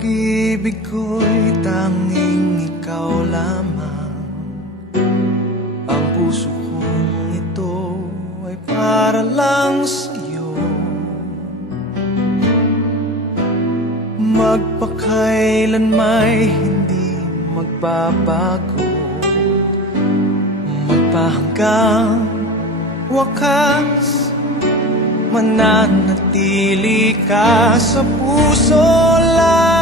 pag-ibig ko'y tanging ikaw lamang. Ang puso kong ito ay para lang sa'yo. Magpakailan may hindi magbabago, magpahanggang wakas, mananatili ka sa puso.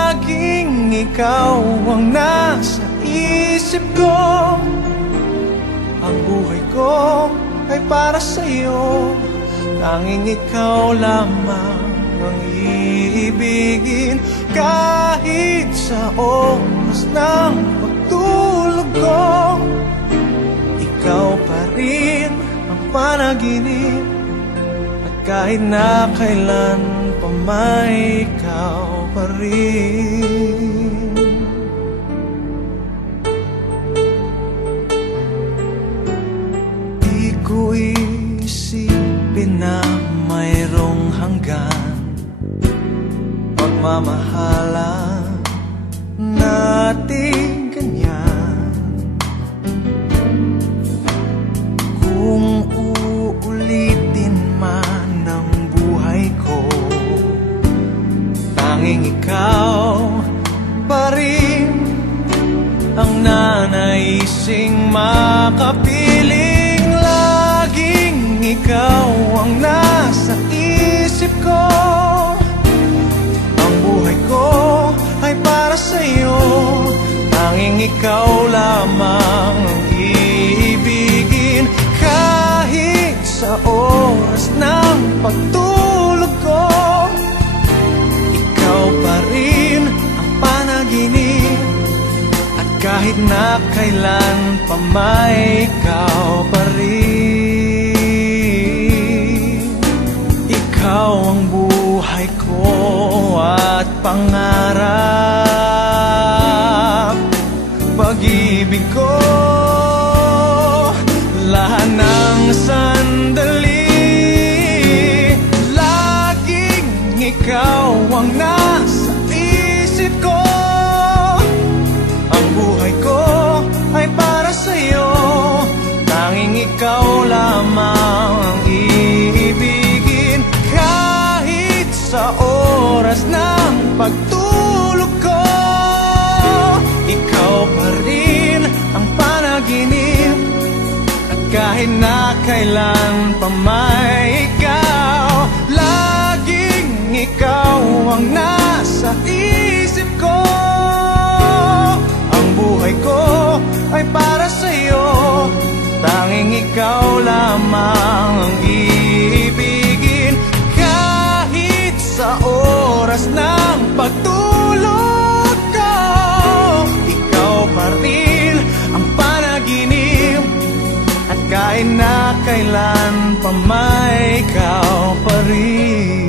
Laging ikaw ang nasa isip ko. Ang buhay ko ay para sa'yo. Tanging ikaw lamang ang iibigin. Kahit sa oras ng pagtulog ko, ikaw pa rin ang panaginip. Kahit na kailan pa may ikaw pa rin. Di ko isipin na mayroong hanggan pagmamahalan natin ganyan. Kung uulitin man tanging ikaw pa rin ang nanaising makapiling. Laging ikaw ang nasa isip ko. Ang buhay ko ay para sa'yo. Tanging ikaw lamang ang iibigin. Kahit sa oras ng pagtulog ko, ikaw pa rin ang panaginip. At kahit na kailan pa may ikaw pa rin. Ikaw ang buhay ko at pangarap, pag-ibig ko, lahat ng sandali. Laging ikaw ang nasa isip ko. Ang buhay ko ay para sa'yo. Tanging ikaw lamang ang iibigin. Kahit sa oras ng pagtulog ko, ikaw pa rin ang panaginip. At kahit na kailan pa may ikaw, laging ikaw ang nasa isip ko. Ang buhay ko ay para sa'yo. Tanging ikaw lamang ang iibigin. Kahit sa oras ng pagtulog ko, ikaw pa rin ang panaginip. At kahit na kailan pa may ikaw pa rin.